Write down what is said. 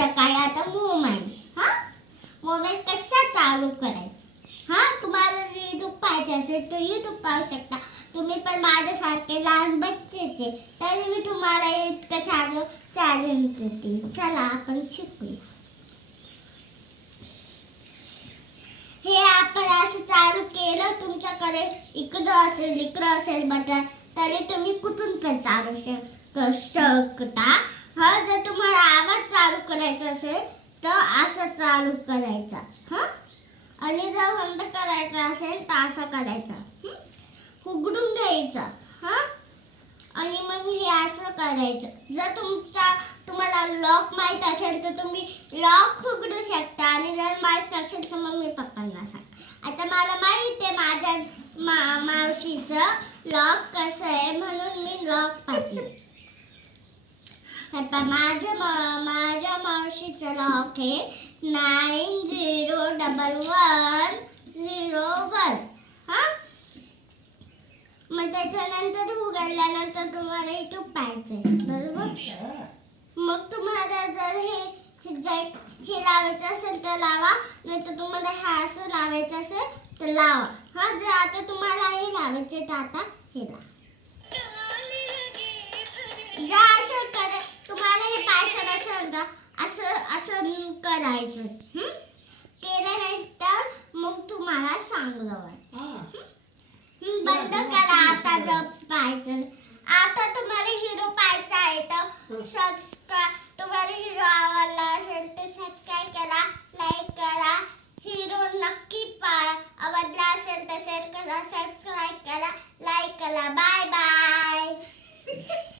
दुसरं काय आता मोबाईल. हा, मोबाईल कसा चालू करायचा. हा, तुम्हाला यूट्यूब पाहायचे असेल तर यूट्यूब पाहू शकता. तुम्ही पण माझ्यासारखे लहान बच्चेच आहे, तरी मी तुम्हाला इतकं सारं चॅलेंज देते. चला आपण शिकूया. हे आपण असं चालू केलं, तुमच्याकडे इकडं असेल बटन, तरी तुम्ही कुठून पण चालू शकता. हा, जर तुम्हाला आवाज चालू करायचा असेल तर असं चालू करायचा. हा, आणि जर बंद करायचा असेल तर असं करायचा. उघडून घ्यायचा. हा, आणि मग हे असं करायचं. जर तुम्हाला लॉक माहित असेल तर तुम्ही लॉक उघडू शकता, आणि जर माहित नसेल तर मम्मी पप्पांना सांग. आता मला माहित आहे माझ्या मावशीचं लॉक कसं आहे, म्हणून मी लॉक पाहिजे. माझ्या मावशीचं लॉक आहे 901101. हा, मग त्याच्यानंतर उघडल्यानंतर तुम्हाला यूट्यूब पाहायचंय, बरोबर. मग तुम्हाला जर हे लावायचं असेल तर लावा, नाही तर तुम्हाला हे असं लावायचं असेल तर लावा. हा, जर आता तुम्हाला हे लावायचे तर आता हे लावा. तुम्हाला हे पाहायचं नसेल तर असं करायचं. केल्यानंतर मग तुम्हाला चांगलं वाटेल. बंद करा आता. जर पाहायचं आता तुम्हाला हिरो पाहायचा